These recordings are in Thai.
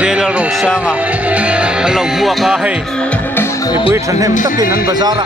zela ro sanga alo bua ka he e pui thanem takin an bazara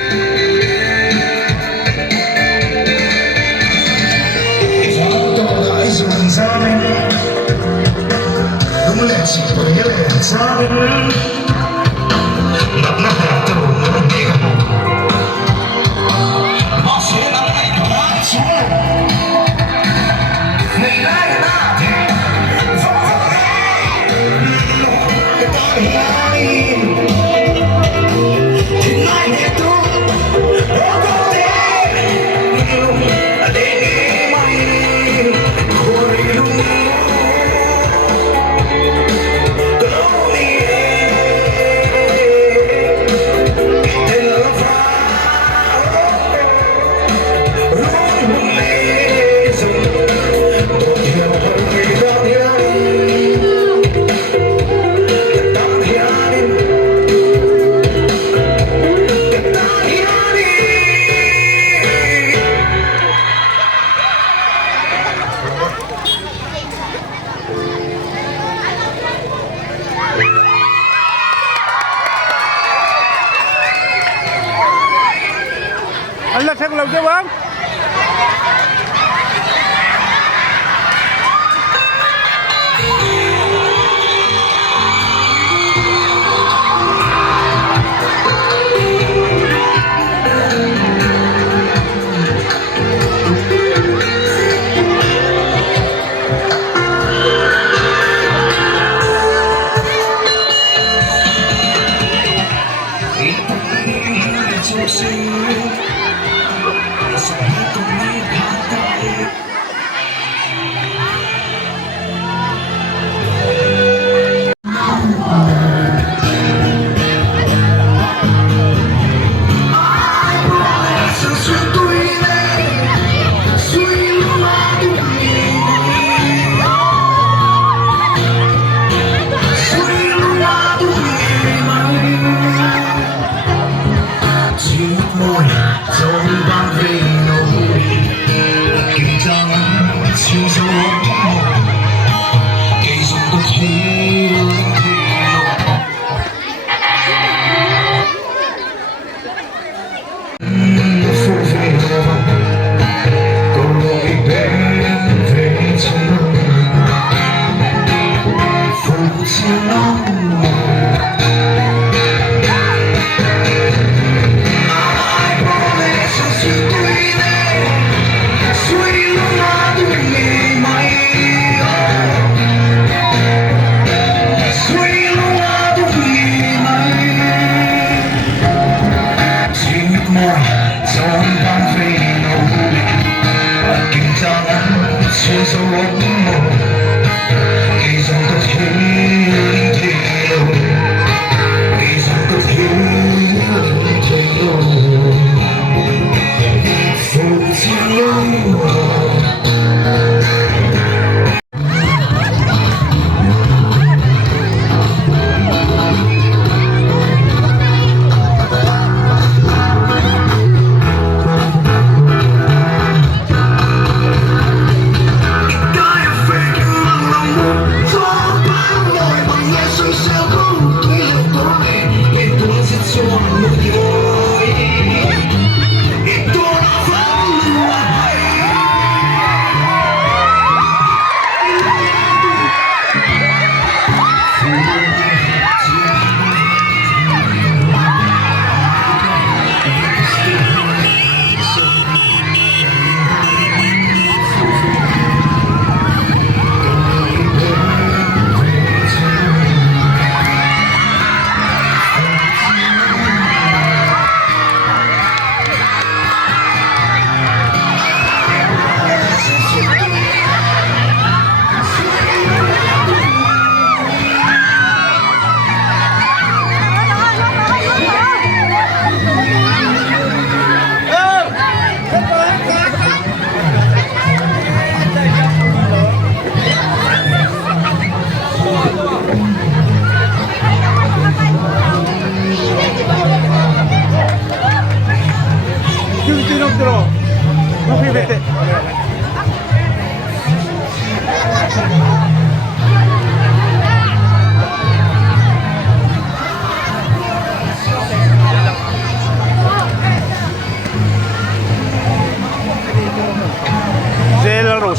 anh là thằng lộc chứ không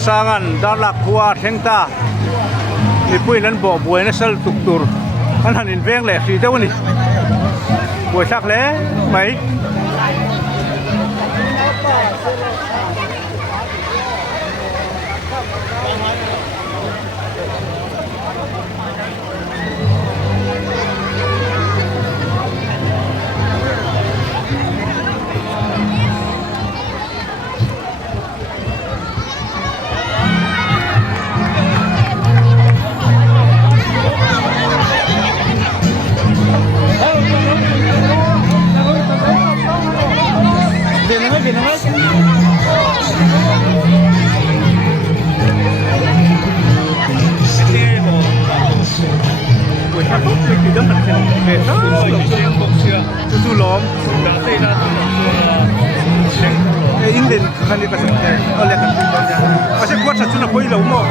sangan dalak huwa thengta ni pui nan bo buai na sal tuk tur an han in veng le si deu ni buai sak le mai tu lom in den kan ni ka sa ole kan tin ya ase kuat sa tuna poi lo mo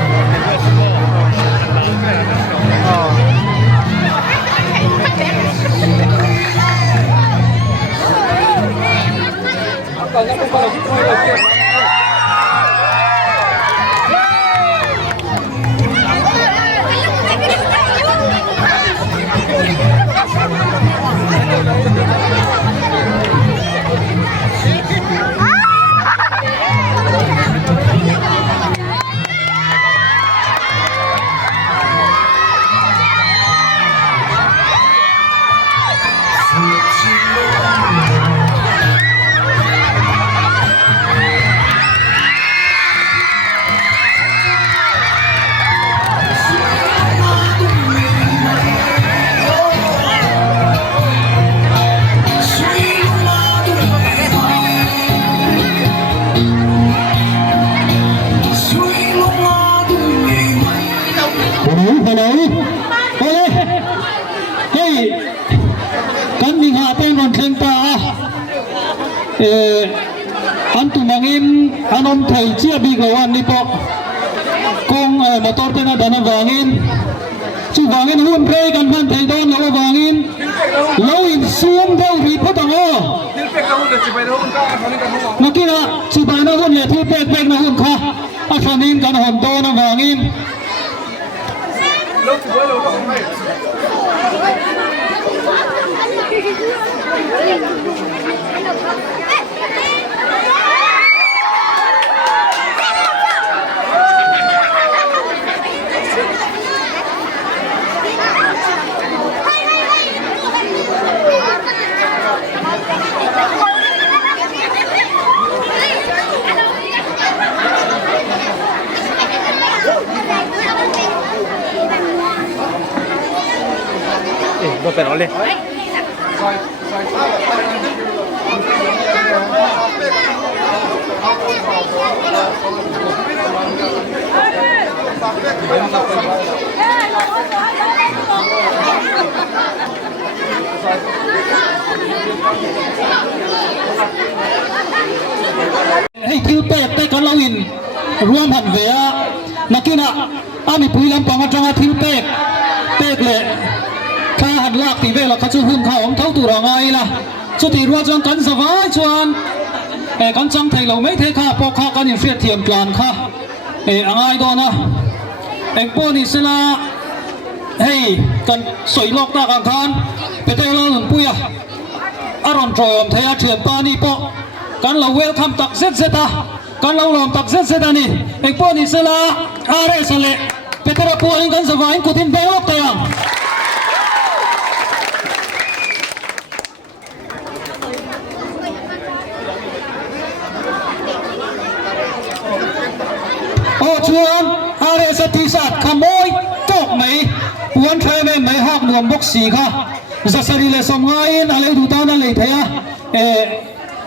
anh tụi mang in anh ông thầy chia bị gầu anh đi po con motor tên là đàn vàng in chú vàng in huân râyกันพันthầy đón lâu vàng in lâu in xuống đâu bị phát tăng ô nó kia là chú bài nó huân lệ thu bẹt bẹt nó huân kha anh phản inกันhòn to nó vàng inบ่เป็นเอาเลยให้คิวเตะกันเราอินรวมหันเวียนักกินอ่ะอามีปุยลำปางจังหวัดทิวเตะเลยข้าหันลากตีเวลาเขาจะหุ่นเขาของเท่าตัวเราไงล่ะสุดที่รัวจังกันสบายชวนกันจังไทยเราไม่เทข้าพอข้ากันยังเฟียดเทียมกลานค่ะอะไรตัวนะพวกนี้เสละเฮ้ยกันสวยลอกตากันคันไปเตะเราหนุนปุยอ่ะอารมณ์จอยอมเทียเทียมปานี่ปอกันเราเวลคำตักเซตากันเราลองตักเซตานี่พวกนี้เสละอะไรสละไปเตะเราพวกนี้กันสบายกูทิ้งเตะลอกตายังชวนอะไรสักทีสัตว์ขโมยจกไหมวันเทเวนไหมหักหน่วงบกสีค่ะจะสรีเลสมัยอะไรดูตานั่นเลยเทีย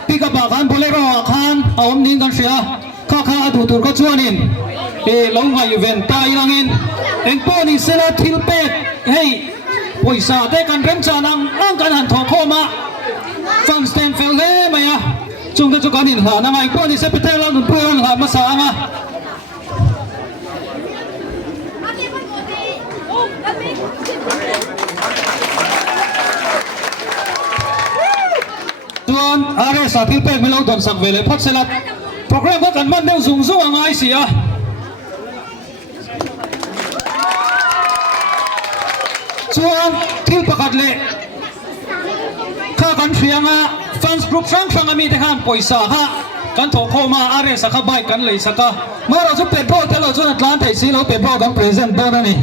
ปีกับปากขันพลเรือนขันเอาอมนินกันเสียข้าดูตัวก็ชวนินลงมาอยู่เวนตายลังอินพวกนี้เสละทิลเป็ดเฮ้ยปุยสาเด็กันเริ่มจานังนั่งกันหันทอโคมาฟังสเตนเฟลเล่ไหมอ่ะจุงกันจุกันอินหานั่งไอ้พวกนี้เสพเตลังนุ่นเพื่อนหามาสางอ่ะส่วนอะไรสาธิตเป็นไม่เล่าตอนสักเวลาพักเสร็จโปรแกรมก็กันมันเดินสูงอ่ะไงสิอ่ะ ชวนที่ประกาศเลยข้ากันเสียงอ่ะฟันกรุ๊ปช่างมีแต่ห้ามปล่อยสาฮะกันถกเข้ามาอะไรสักใบกันเลยสักเมื่อเราจะเป็นพ่อแต่เราจะนัดร้านไทยซีเราเป็นพ่อกันพรีเซนเตอร์นั่นนี่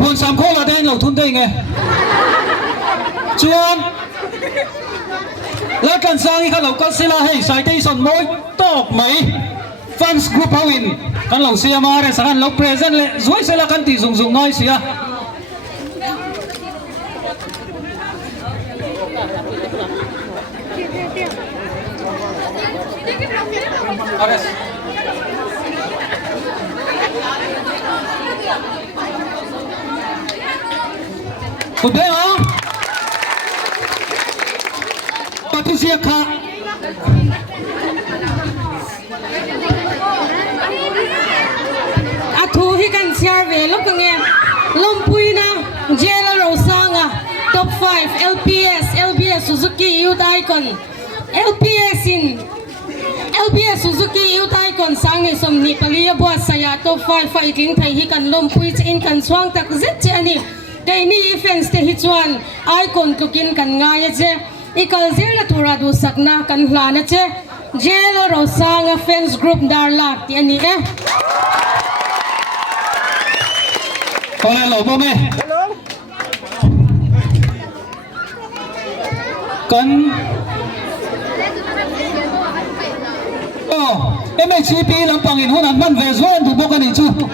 คนสามคนเราได้เราทุนได้ไงชวนแล้วกันสร้างอีกเราก็เสียให้สายที่สนมวยตอกไหมฟันกรุ๊ปเขาอินกันเราเสียมาอะไรสักเราพรีเซนต์เลยสวยเสียกันตีส่งน้อยเสียคุณเบ้เหรอปฏิเสธค่ะอาทูที่กันเชียร์เวลูกกังเงี้ยลมปุยนะเจลโรซังอะท็อป5 LPS Suzuki Youth Icon LPS Suzuki Youth Icon sang ni som ni paliya buat saya top 5 fighting thai hi kan lom pui in kan swang tak zet che ani dei ni fans te hi chuan icon tukin kan ngai che ikal zel na thura du sakna kan hlana che jelo ro sang fans group dar lak ti ani e Oleh lo bome kan MHCP lampangin hunan man vezuan bubukan itu kan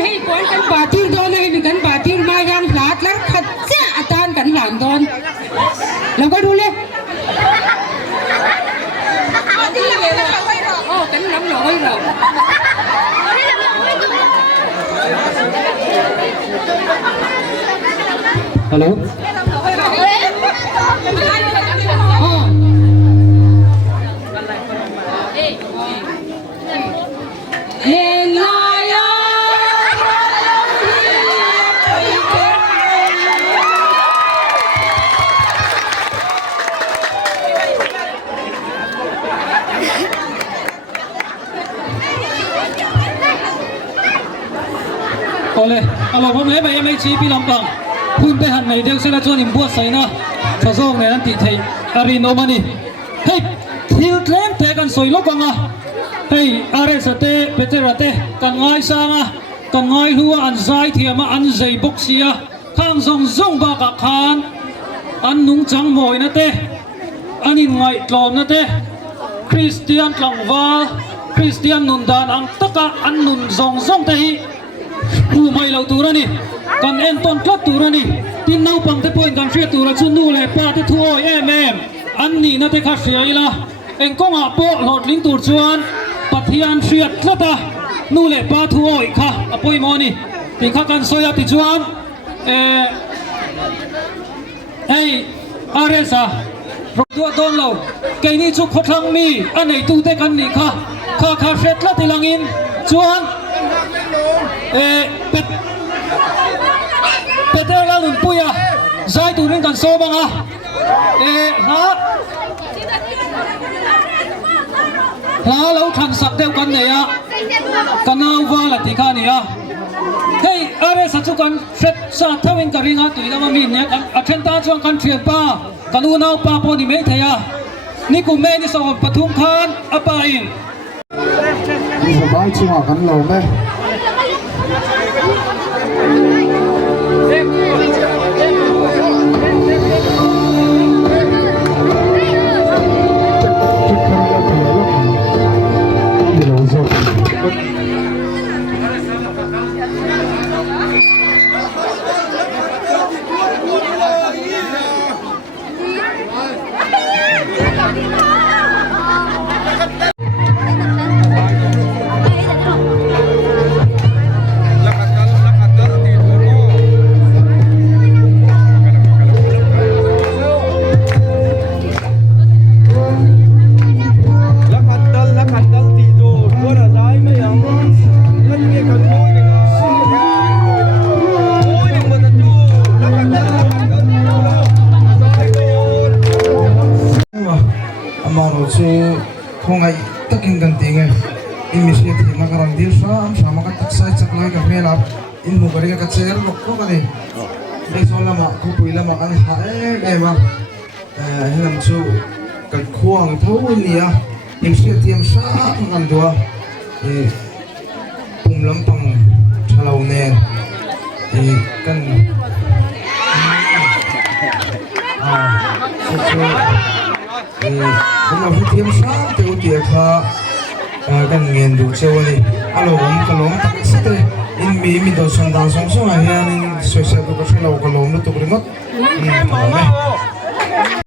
ให้ก่อนกันป่าที่โดนให้กันป่าที่มายังหลาดแล้วขัดเจ้าอาจารย์กันหลังโดนแล้วก็ดูเลยกันน้ำหน่อยเรา Halo Oleh kalauผมเลยไม่ชี้พี่ลำปังคุณไปหันไหนเดี๋ยวเสร็จแล้วชวนอิมบัวใส่นะชาโซ่ในนั้นติดไทยอารีโนมานี่เฮ้ยทิลเทมเตะกันสวยลูกกังอ่ะเฮ้ยอารีสเตะเปเตระเตะกันง่ายสร้างอ่ะกันง่ายหัวอันใจเทียมาอันใจบุกเสียข้างซงบากขานอันนุ่งจังมวยนะเตะอันนี้ง่ายตลอมนะเตะคริสเตียนหลังวาคริสเตียนนุนดานอังตะกะอันนุ่งซงเตะผู้ไม่เล่าตัวนี่กันเอ็นต้นกลับตัวนี่ที่น่าปังเตปอยกันเสียตัวชุนนู่เลยป้าที่ทั่วเอ็มอันนี้น่าจะขาดเสียอีละเอ็งก็งาโปหลอดลิ้นตัวชวนปัทยานเสียละตานู่เลยป้าทั่วอีกค่ะอปอยมอนี่ที่ข้ากันสอยติชวนเฮ้ยอะไรซะรถตัวโดนเราแกนี่ชุกขดลังมีอันไหนตู้เตกันนี่ค่ะข้าเสร็จละที่ลังอินชวนเป็ดเราหลุดปุยอ่ะใจตัวนึงกันโซ่บ้างอ่ะฮะเราทันสักเดียวกันเนี่ยอ่ะกันเอาว่าละที่ข้านี่อ่ะเฮ้ยอะไรสักชุกันเสร็จสัตว์เท่าเองกันริงอ่ะตัวนี้ก็มามีเนี่ยกันอัจฉริยะช่วงกันเทียบป้ากันอุณเอาป้าพอดีไม่เทียนี่กูแม่นี่สอบปทุมคานอัปปาอินนี่สบายชิวกันลงไหม chu không ai tất kinh gần tiếng ấy in mình sẽ thì mà cái rằng điều sao mà cái tất sai chắc lại cái mẹ là in một cái chơi nó có cái gì đây sau là mà không phải là mà ăn hại em mà hay làm chu cái khoang thấu nia in sẽ tiêm sao gần đùa cùng lắm bằng chả lâu nè cần cũng là tiêm sao tiêu tiệc ha cần nghiền đủ chiều này alo cái lồng tắc xích đấy in mình đồ sòng đào sòng sòng này ha nên soi soi đồ cái lồng nó tụt đi mất